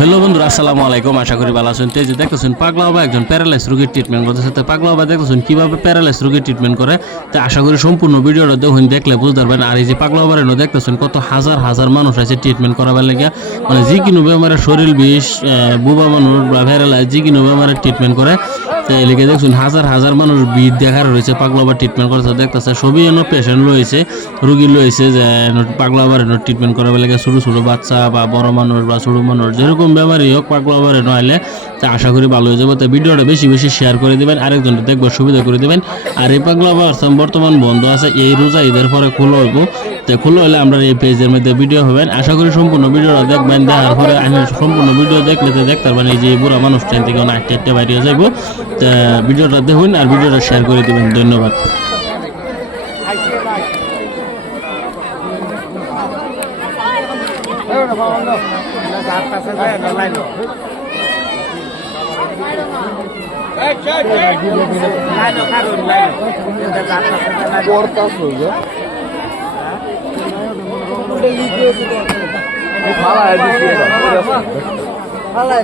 Hello বন্ধুরা, আসসালামু আলাইকুম। আশা করি ভালো আছেন। যে দেখতেছেন পাগলা বাবা একজন প্যারালাইজ রোগীর ট্রিটমেন্ট করতেছে। তো পাগলা বাবা দেখতেছেন কিভাবে প্যারালাইজ রোগীর ট্রিটমেন্ট করে। তো আশা করি সম্পূর্ণ ভিডিওটা দেখলে বুঝতে পারবেন। আর এই যে পাগলা বাবার দেখতেছেন কত হাজার হাজার মানুষ আছে ট্রিটমেন্ট করাবার লেগে, মানে যে কোনো বেমারের শরীর বিষ, বুবা মানুষ বা প্যারালাইজ যে কোনো বেমারের ট্রিটমেন্ট করে। তো এদিকে দেখছেন হাজার হাজার মানুষ ভিড় দেখার রয়েছে পাগলা বাবার ট্রিটমেন্ট করতে। দেখতেছে সবই পেশেন্ট রয়েছে, রুগী রয়েছে যে পাগলা বাবার ট্রিটমেন্ট করাবার লেগে। ছোটো ছোটো বাচ্চা বা বড় মানুষ বা ছোটো মানুষ যেরকম বেমারই হোক পাগলা বাবার নইলে তা আশা করি ভালো হয়ে যাবে। তো ভিডিওটা বেশি বেশি শেয়ার করে দেবেন, আরেকজনটা দেখবার সুবিধা করে দেবেন। আর এই পাগলা বাবার বর্তমান বন্ধ আছে, এই রোজা ঈদের পরে খুলে হইব। তো খুলে হলে আমরা এই পেজের মধ্যে ভিডিও হবেন। আশা করি সম্পূর্ণ ভিডিওটা দেখবেন। দেখার পরে আমি সম্পূর্ণ ভিডিও দেখলে তো দেখতে পারবেন এই যে বুড়া মানুষ ট্রেন থেকে আটটা বাইরে যাইব। তা ভিডিওটা দেখুন আর ভিডিওটা শেয়ার করে দেবেন। ধন্যবাদ। Fala,